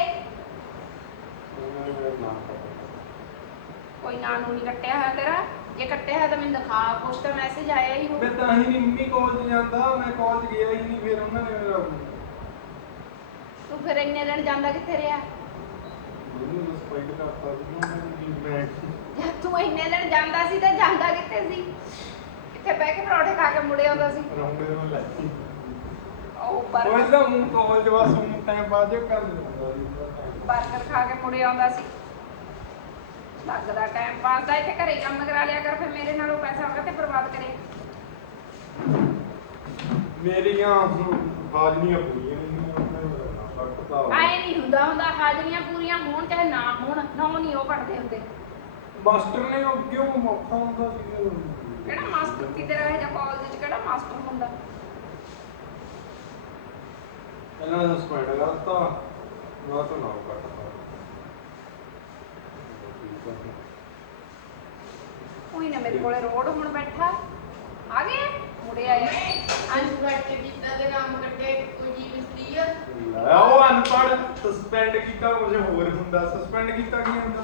ਉਹਨੇ ਨਾ
ਕੋਈ ਨਾਂ ਨੂੰ ਨਹੀਂ ਕੱਟਿਆ ਹੋਇਆ ਤੇਰਾ? ਜੇ ਕੱਟਿਆ ਹੋਇਆ ਤਾਂ ਮੈਨੂੰ ਦਿਖਾ ਕੁਛ ਤਾਂ ਮੈਸੇਜ ਆਇਆ ਹੀ ਹੋ
ਮੈਂ ਤਾਂ ਹੀ ਨਹੀਂ ਮੰਮੀ ਕਾਲਜ ਜਾਂਦਾ ਮੈਂ ਕਾਲਜ ਗਿਆ ਹੀ ਨਹੀਂ ਫਿਰ ਉਹਨਾਂ ਨੇ ਮੇਰਾ
ਤੂੰ ਫਿਰ ਇੰਨੇ ਦਿਨ ਜਾਂਦਾ ਕਿੱਥੇ ਰਿਹਾ?
ਮੈਨੂੰ ਸਪਾਈਕ ਕਰਤਾ ਸੀ ਨੇ ਮੈਂ
ਜੇ ਤੂੰ ਇੰਨੇ ਦਿਨ ਜਾਂਦਾ ਸੀ ਤਾਂ ਜਾਂਦਾ ਕਿੱਥੇ ਸੀ? ਇੱਥੇ ਬਹਿ ਕੇ ਪਰੌਂਠੇ ਖਾ ਕੇ ਮੁੜੇ ਆਉਂਦਾ ਸੀ?
ਰੌਂਡੇ ਨੂੰ ਲੈ
ਉਹ ਬਰਗਰ
ਉਹ ਇਹਦਾ ਮੂੰਹ ਕਾਲਜ ਵਾਸ ਮੂੰਹ ਟਾਈਮ ਬਾਅਦ ਜੋ ਕਰ ਦਿੰਦਾ
ਬਰਗਰ ਖਾ ਕੇ ਮੁੜੇ ਆਉਂਦਾ ਸੀ। ਲੱਗਦਾ ਟਾਈਮ ਪਾਸ ਦਾ ਇੱਥੇ ਘਰੇ ਕੰਮ ਕਰਾ ਲਿਆ ਕਰ ਫਿਰ ਮੇਰੇ ਨਾਲੋਂ ਪੈਸਾ ਕਿਤੇ ਬਰਬਾਦ ਕਰੇ?
ਮੇਰੀਆਂ ਹਾਜ਼ਰੀਆਂ ਪੂਰੀਆਂ ਨਹੀਂ ਲੱਗਦਾ
ਆਏ ਨਹੀਂ ਹੁੰਦਾ ਹੁੰਦਾ ਹਾਜ਼ਰੀਆਂ ਪੂਰੀਆਂ ਹੋਣ ਚਾਹੇ ਨਾ ਹੋਣ ਨੌ ਨਹੀਂ ਉਹ ਕੱਢਦੇ ਹੁੰਦੇ।
ਮਾਸਟਰ ਨੇ ਉਹ ਕਿਉਂ ਮੌਕਾ ਹੁੰਦਾ ਸੀ
ਕਿਹੜਾ ਮਾਸਟਰ ਕਿਤੇ ਰਹੇ ਜਾਂ ਕਾਲਜ 'ਚ ਕਿਹੜਾ ਮਾਸਟਰ ਹੁੰਦਾ?
ਇਹਨਾਂ ਨੇ ਸਸਪੈਂਡ ਕਰਤਾ ਨਾ ਤਾਂ ਨਾ ਕੱਟਤਾ
ਉਹੀ ਨਾ ਮੇਰੇ ਕੋਲੇ ਰੋਡ ਹੁਣ ਬੈਠਾ। ਆ ਗਏ? ਮੁੜੇ ਆਏ
ਅੰਜ ਕੱਟ ਕੀਤਾ ਤੇ ਕੰਮ ਕੱਟੇ ਕੋਈ ਜੀ ਮਿਸਤਰੀ ਆ।
ਲੈ ਉਹ ਅਨਪੜ ਸਸਪੈਂਡ ਕੀਤਾ ਕੁਝ ਹੋਰ ਹੁੰਦਾ। ਸਸਪੈਂਡ ਕੀਤਾ ਕੀ ਹੁੰਦਾ?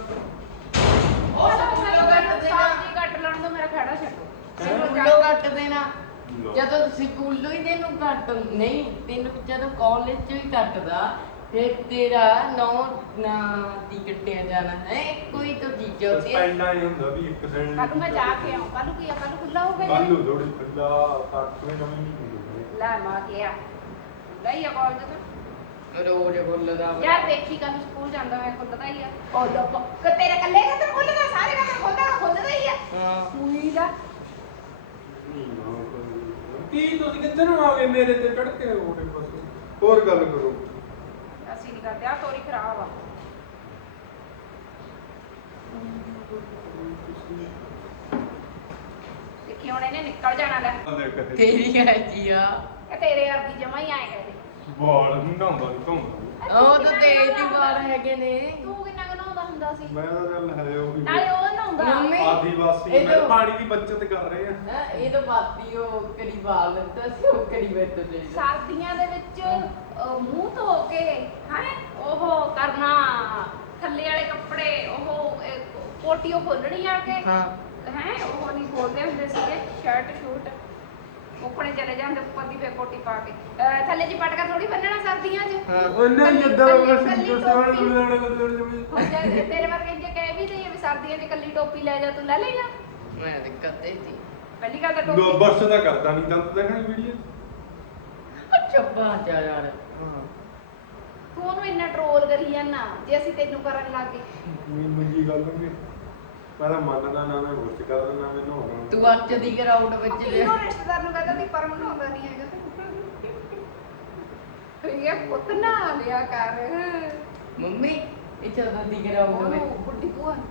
ਉਹ ਸਕੂਲੋਂ ਕੱਟ ਦੇਣਾ
ਸਾਡੀ ਕੱਟ ਲੈਣ ਤੋਂ ਮੇਰਾ ਖੜਾ ਛੱਡੋ।
ਸਕੂਲੋਂ ਕੱਟ ਦੇਣਾ। ਜਦੋਂ ਸਕੂਲੋਂ ਹੀ ਤੈਨੂੰ ਕੱਟ ਨਹੀਂ ਤੈਨੂੰ ਜਦੋਂ ਕਾਲਜ ਚ ਹੀ ਕੱਟਦਾ ਫਿਰ ਤੇਰਾ ਨੌ ਨਾ ਦੀ ਕੱਟਿਆ ਜਾਣਾ ਹੈ ਕੋਈ ਤਾਂ ਚੀਜ਼ ਹੁੰਦੀ ਹੈ
ਸਸਪੈਂਡ ਆਈ ਹੁੰਦਾ ਵੀ ਇੱਕ ਦਿਨ
ਕੱਲ ਮੈਂ ਜਾ ਕੇ ਆਉਂ ਕੱਲ ਕੀ ਆ ਕੱਲ ਖੁੱਲਾ ਹੋਊਗਾ
ਕੱਲ
ਜੀ
ਨੂੰ ਥੋੜੀ ਖੱਲਾ ਤੱਕ ਨਵੀਂ ਨਹੀਂ ਹੁੰਦੀ
ਲੈ ਮਾ ਗਿਆ ਲਈ ਆ ਕਾਲਜ ਤੋਂ।
ਰੋਜ਼ ਬੋਲਦਾ
ਯਾਰ ਦੇਖੀ ਕੱਲ ਸਕੂਲ ਜਾਂਦਾ ਹੋਇਆ ਖੁੱਲਦਾ ਹੀ ਆ। ਉਹ ਲੋਕ ਕਿ ਤੇਰੇ ਕੱਲੇ ਕਦਰ ਖੁੱਲਦਾ ਸਾਰੇ ਕਦਰ ਖੁੱਲਦਾ ਖੁੱਲਦਾ ਹੀ ਆ।
ਹਾਂ।
ਸੂਈ ਦਾ
ਨਹੀਂ ਨਾ ਕੋਈ- ਕੀ ਤੁਸੀਂ ਕਿੱਥੇ ਨੂੰ ਆ ਗਏ ਮੇਰੇ ਤੇ ਚੜ ਕੇ ਹੋਰ ਗੱਲ ਕਰੋ।
ਕਰਦੇ ਆ ਤੋਰੀ ਖਰਾਬ ਆ। ਦੇਖੀ ਹੁਣ ਇਹਨੇ ਨਿਕਲ ਜਾਣਾ ਲੈ।
ਤੇਰੀ ਆਜੀ ਆ।
ਕਿ ਤੇਰੇ ਵਰਗੀ ਜਮਾ ਹੀ ਆਏ ਕਹਦੇ
ਬਾਲ ਹੁੰਡਾਉਂਦਾ ਨਹੀਂ ਧੋਂਦਾ।
ਉਹ ਤਾਂ ਤੇਜ ਦੀ ਵਾਰ ਹੈਗੇ ਨੇ।
ਤੂੰ ਕਿੰਨਾ ਕੁ ਨਹਾਉਂਦਾ ਹੁੰਦਾ ਸੀ?
ਮੈਂ ਤਾਂ ਗੱਲ ਹੈ ਉਹ ਵੀ
ਨਾਲੇ ਉਹ ਨਹਾਉਂਦਾ
ਮੰਮੀ,
ਆਦੀਵਾਸੀ
ਇਹ
ਮੈਂ
ਜੋ-
ਪਾਣੀ ਦੀ ਬੱਚਤ ਕਰ ਰਹੇ ਆ
ਹਾਂ, ਇਹ ਤਾਂ ਬਾਤੀ ਉਹ ਕਰੀ ਵਾਲ ਲੈਂਦਾ ਸੀ ਉਹ ਕਰੀ ਬੈਠ ਦੇ
ਸਰਦੀਆਂ ਦੇ ਵਿੱਚ ਅਹ, ਮੂੰਹ ਧੋ ਕੇ ਹੈ ਉਹ ਕਰਨਾ ਥੱਲੇ ਵਾਲੇ ਕੱਪੜੇ ਉਹ ਅਹ, ਕੋਟੀ ਉਹ ਖੋਲਣੀ ਆ ਕੇ।
ਹਾਂ।
ਹੈ ਉਹ ਨਹੀਂ ਖੋਲਦੇ ਹੁੰਦੇ ਸੀਗੇ ਸ਼ਰਟ ਸ਼ੂਟ। ਉੱਪਰੇ ਚਲੇ ਜਾਂਦੇ ਉੱਪਰ ਦੀ ਫੇਰ ਕੋਟੀ ਪਾ ਕੇ। ਅਹ, ਥੱਲੇ ਜੀ ਪਟਕਾ ਥੋੜੀ ਬੰਨਣਾ ਸਰਦੀਆਂ 'ਚ।
ਹਾਂ
ਉਹਨੇ ਜਿੱਦਾਂ
ਕੱਲੀ-
ਉਹ
ਕੱਲੀ
ਜੋ। ਸਵਾਲ ਗੁਲੜੇ ਗੁਲੜੇ ਜਿਵੇਂ
ਹੁਣ ਜੇ ਤੇਰੇ ਵਰਗੇ ਜੇ ਕਹਿ ਵੀ ਦਈਏ ਵੀ ਸਰਦੀਆਂ 'ਚ ਕੱਲੀ ਟੋਪੀ ਲੈ ਜਾ ਤੂੰ ਲੈ ਲੇਗਾ
ਮੈਂ ਤਾਂ ਕਦੇ ਸੀ।
ਪਹਿਲੀ ਗੱਲ ਤਾਂ
ਦੋ
ਟੋਪੀ
ਬਰਸ ਦਾ ਕਰਦਾ ਨਹੀਂ ਦੰਦ ਦੇਖਣੀ ਵੀਡੀਓ
ਅੱਛਾ ਬਾਜਾ ਯਾਰ। ਹਾਂ।
ਤੂੰ ਉਹਨੂੰ ਇੰਨਾ ਟਰੋਲ ਕਰੀ ਜਾਂਦਾ ਜੇ ਅਸੀਂ ਤੈਨੂੰ ਕਰਨ ਲੱਗ ਗਏ।
ਮੈਂ ਮੰਗੀ ਗੱਲ ਹੋਵੇ ਮੈਂ ਤਾਂ ਮੰਨਦਾ ਨਾ ਮੈਂ ਮੁਰਚ ਕਰਦਾ ਨਾ ਮੈਂ ਨਹਾਉਣਾ
ਤੂੰ ਅੱਜ ਦੀ ਗਰਾਊਂਡ ਵਿੱਚ ਲਿਆ
ਕਿਹਨੂੰ ਰਿਸ਼ਤੇਦਾਰ ਨੂੰ ਕਹਿੰਦਾ ਦੀ ਪਰਮ ਨਹਾਉਂਦਾ ਨਹੀਂ ਹੈਗਾ? ਇਹ ਪੁੱਤ ਨਾ ਲਿਆ ਕਰ।
ਮੰਮੀ ਇਹ ਜਦੋਂ ਦੀ ਗਰਾਊਂਡ ਵਿੱਚ।
ਬੁੱਢੀ ਭੂਆ ਨੂੰ।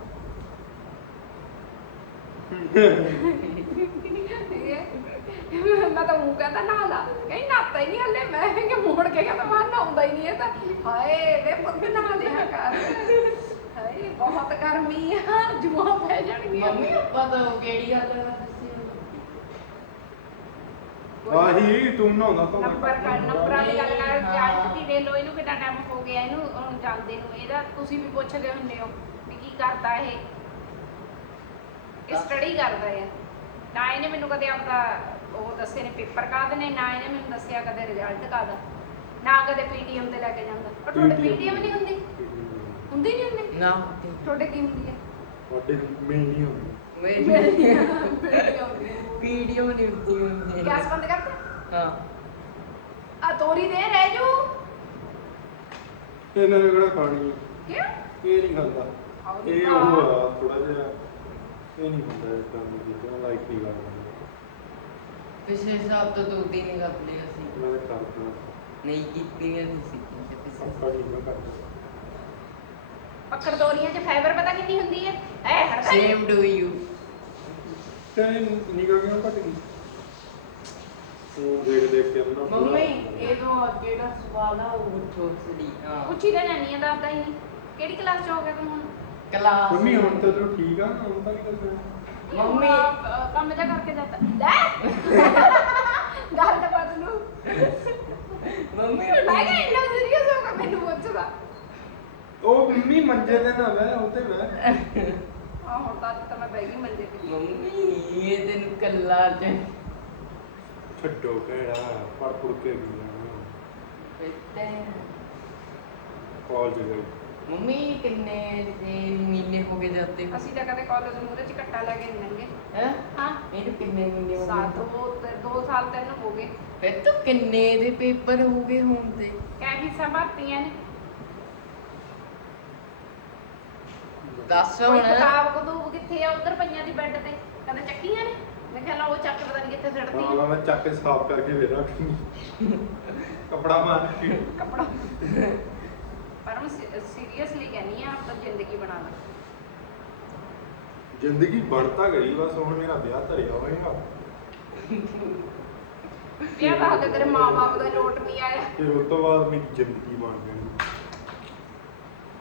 ਮੈਂ ਤਾਂ ਉਹ ਕਹਿੰਦਾ ਨਾ ਲਾ। ਕਹੀਂ ਨਾਤਾ ਹੀ ਨਹੀਂ ਹਲੇ। ਮੈਂ ਕਿ ਮੋੜ ਕੇ ਕਹਿੰਦਾ ਮੈਂ ਨਹਾਉਂਦਾ ਹੀ ਨਹੀਂ ਇਹ ਤਾਂ। ਹਾਏ ਵੇ ਪੁੱਤ ਨਾ ਲਿਆ ਕਰ। ਹਾਏ ਬਹੁਤ ਗਰਮੀ ਆ ਜੂਆਂ ਪੈ ਜਾਣਗੀਆਂ।
ਮੰਮੀ ਆਪਾਂ ਤਾਂ ਕਿਹੜੀ ਗੱਲ ਆ?
ਆਹੀ ਤੂੰ ਨਹਾਉਂਦਾ ਤਾਂ
ਨੰਬਰ ਕਰ ਨੰਬਰਾਂ ਦੀ ਗੱਲ ਕਰ
ਹਾਂ।
ਜੱਟ ਦੀ ਲੋ ਇਹਨੂੰ ਕਿੰਨਾ ਟਾਈਮ ਹੋ ਗਿਆ ਇਹਨੂੰ ਹੁਣ ਜਾਂਦੇ ਨੂੰ। ਇਹਦਾ ਤੁਸੀਂ ਵੀ ਪੁੱਛਦੇ ਹੁੰਦੇ ਹੋ ਵੀ ਕੀ ਕਰਦਾ ਇਹ। ਇਹ ਸਟੱਡੀ ਕਰਦਾ ਹੈ ਨਾ ਇਹਨੇ ਮੈਨੂੰ ਕਦੇ ਆਪਦਾ ਉਹ ਦੱਸੇ ਨੇ ਪੇਪਰ ਕਾਹਦੇ ਨੇ ਨਾ ਇਹਨੇ ਮੈਨੂੰ ਦੱਸਿਆ ਕਦੇ ਰਿਜ਼ਲਟ ਕਾਹਦਾ। ਨਾ ਕਦੇ ਪੀਟੀਐਮ ਤੇ ਲੈ ਕੇ ਜਾਂਦਾ। ਪਰ ਤੁਹਾਡੇ ਪੀਟੀਐਮ ਨਹੀਂ ਹੁੰਦੀ। ਹੁੰਦੀ ਨਹੀਂ ਹੁੰਦੀ?
ਨਾ।
ਤੁਹਾਡੇ ਕੀ ਹੁੰਦੀ ਹੈ?
ਤੁਹਾਡੇ ਮੈਂ ਨਹੀਂ ਹੁੰਦੀ।
ਮੇਰੀ ਵੀਡੀਓ ਨਹੀਂ। ਹੁੰਦੀ। ਹੁੰਦੀ
ਗੈਸ ਬੰਦ ਕਰਤਾ
ਹਾਂ।
ਆ ਤੋਰੀ ਦੇ ਰਹਿ ਜੂ।
ਇਹਨਾਂ ਨੇ ਕਿਹੜਾ ਖਾਣੀ ਆ?
ਕਿਉਂ?
ਇਹ ਨਹੀਂ ਖਾਂਦਾ। ਇਹ
ਹਾਂ।
ਉਹ ਆ ਥੋੜਾ ਜਿਹਾ। ਇਹ ਨਹੀਂ ਹੁੰਦਾ ਇਸ ਤਰ੍ਹਾਂ ਦੀ ਚੀਜ਼ਾਂ ਲਾਈਕ ਨਹੀਂ ਕਰਦਾ
ਪਿਛਲੇ ਸਾਲ ਤੋਂ ਦੋ ਦਿਨ ਹੀ ਕਰ ਲਿਆ ਸੀ।
ਮੈਂ ਤਾਂ ਕਰਦਾ
ਨਹੀਂ ਕੀਤੀਆਂ ਨਹੀਂ ਸੀ। ਪਿਛਲੇ
ਆਪਾਂ ਨਹੀਂ ਮੈਂ ਕਰਦਾ
ਪੱਕੜ ਤੋਰੀਆਂ 'ਚ ਫਾਈਬਰ ਪਤਾ ਕਿੰਨੀ ਹੁੰਦੀ ਹੈ? ਐ ਹੜਦਾ।
ਸੇਮ ਟੂ ਯੂ
ਤੇ ਨਿਕਲ ਗਿਆ ਘਟ ਗਈ? ਉਹ ਦੇਖ ਦੇਖ ਕੇ ਆਪਣਾ ਪੂਰਾ-
ਮੰਮੀ ਇਹ ਤੋਂ ਜਿਹੜਾ ਸਵਾਲ ਆ ਉਹ ਛੋਟੜੀ ਹਾਂ।
ਪੁੱਛੀ ਤਾਂ ਜਾਨੀ ਆ ਦੱਸਦਾ ਹੀ ਨਹੀਂ। ਕਿਹੜੀ ਕਲਾਸ 'ਚ ਹੋ ਗਿਆ ਤੂੰ ਹੁਣ?
ਕਲਾਸ
ਮੰਮੀ ਹੁਣ ਤਾਂ ਤੂੰ ਠੀਕ ਆ ਹੁਣ ਤਾਂ ਨਹੀਂ ਦੱਸਣਾ
ਮੰਮੀ।
ਹੁਣ, ਅਹ, ਕੰਮ ਜਾ ਕਰਕੇ ਜਾਂਦਾ ਲੈ! ਗੱਲ ਤਾਂ ਬਦਲੂ
ਮੰਮੀ
ਮੈਂ ਕਿਹਾ ਇੰਨਾ ਸੀਰੀਅਸ ਹੋ ਕੇ ਮੈਨੂੰ ਪੁੱਛਦਾ।
ਉਹ ਮੰਮੀ ਮੰਜੇ ਤੇ ਨਾ ਬਹਿ ਉੱਤੇ ਬਹਿ।
ਆ ਹੁਣ ਤਾਂ ਅੱਜ ਤਾਂ ਮੈਂ ਬਹਿ ਗਈ ਮੰਜੇ ਤੇ।
ਮੰਮੀ ਇਹ ਤੈਨੂੰ ਕੱਲਾ ਚ
ਛੱਡੋ ਕਿਹੜਾ ਪੜ ਪੜ ਕੇ ਗਈ ਕਾਲਜ ਗਈ
ਮੰਮੀ ਕਿੰਨੇ ਦੇ ਮਹੀਨੇ ਹੋ ਗਏ ਜਾਂਦੇ
ਅਸੀਂ ਤਾਂ ਕਦੇ ਕਾਲਜ ਮੂਰੇ ਚ ਕੱਟਾ ਲੈ ਕੇ ਨਹੀਂ ਲੰਗੇ
ਹੈ?
ਹਾਂ।
ਇਹਨੂੰ ਕਿੰਨੇ ਮਹੀਨੇ ਹੋ
ਸਾਲ
ਗਏ
ਦੋ ਤੇ ਦੋ ਸਾਲ ਤਿੰਨ ਹੋ ਗਏ।
ਫਿਰ ਤੂੰ ਕਿੰਨੇ ਦੇ ਪੇਪਰ ਹੋ ਗਏ ਹੁਣ ਤੇ?
ਕੈ ਫੀਸਾਂ ਭਰਤੀਆਂ ਨੇ।
ਦੱਸ ਹੁਣ।
ਕਿਤਾਬ ਕਦੂਬ ਕਿੱਥੇ ਆ? ਉਧਰ ਪਈਆਂ ਦੀ ਬੈੱਡ ਤੇ। ਕਹਿੰਦੇ ਚੱਕੀਆਂ ਨੇ। ਮੈਂ ਕਿਹਾ ਲਾ ਉਹ ਚੱਕ ਪਤਾ ਨਹੀਂ ਕਿੱਥੇ ਛੱਡਦੀ
ਹਾਂ ਮੈਂ ਚੱਕ ਕੇ ਸਾਫ਼ ਕਰਕੇ ਵੇਖ ਰੱਖੀ ਕਪੜਾ ਮਾਰ ਕੇ।
ਕੱਪੜਾ। ਪਰ ਮੈਂ ਸੀਰੀਅਸਲੀ ਕਹਿੰਨੀ ਆ ਆਪਣੀ ਜ਼ਿੰਦਗੀ ਬਣਾਉਣਾ
ਜ਼ਿੰਦਗੀ ਬਣ ਤਾਂ ਗਈ ਬਸ ਹੁਣ ਮੇਰਾ ਵਿਆਹ ਧਰਿਆ ਹੋਏਗਾ।
ਵਿਆਹ ਦਾ ਹਾਲੇ ਤੇਰੇ ਮਾਪੇ ਦਾ ਨੋਟ ਨਹੀਂ ਆਇਆ।
ਫਿਰ ਉਸ ਤੋਂ ਬਾਅਦ ਮੇਰੀ ਜ਼ਿੰਦਗੀ ਬਣ ਜਾਣੀ।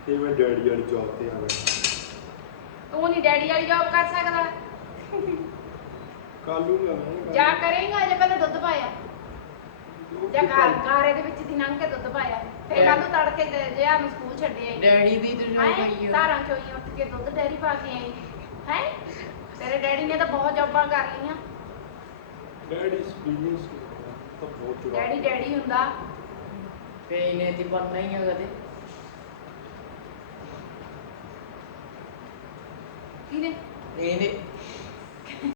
ਤੇ ਮੈਂ ਡੈਡੀ ਵਾਲੀ ਜੌਬ ਤੇ ਆ ਗਿਆ।
ਤੂੰ ਨਹੀਂ ਡੈਡੀ ਵਾਲੀ ਜੌਬ ਕਰ ਸਕਦਾ।
ਕੱਲ ਨੂੰ
ਜਾ ਕਰੇਗਾ ਜੇ ਪਹਿਲੇ ਦੁੱਧ ਪਾਇਆ। ਜਾਂ ਘਰ ਘਾਰੇ ਦੇ ਵਿੱਚ ਦੀ ਲੰਘ ਕੇ ਦੁੱਧ ਪਾਇਆ। ਫਿਰ ਕੱਲ ਨੂੰ ਤੜਕੇ ਤੇ ਜੇ ਆ ਸਕੂਲ ਛੱਡਿਆ
ਡੈਡੀ ਦੀ ਤੇ ਜੋ
ਹੈ
ਗਈ
ਧਾਰਾਂ ਚੋਈ ਉੱਠ ਕੇ ਦੁੱਧ ਡੈਰੀ ਪਾ ਕੇ ਆਈ। ਹੈ? ਤੇਰੇ ਡੈਡੀ ਨੇ ਤਾਂ ਬਹੁਤ ਜੌਬਾਂ ਕਰ ਲਈਆਂ।
ਡੈਡੀ ਐਕਸਪੀਰੀਅੰਸ ਤਾਂ ਬਹੁਤ ਚੁਰਾ
ਡੈਡੀ ਡੈਡੀ ਹੁੰਦਾ।
ਕਈ ਨੇ ਤੇ ਬਣਨਾ ਹੀ ਆ ਕਦੇ।
ਕਿਹਨੇ
ਇਹਨੇ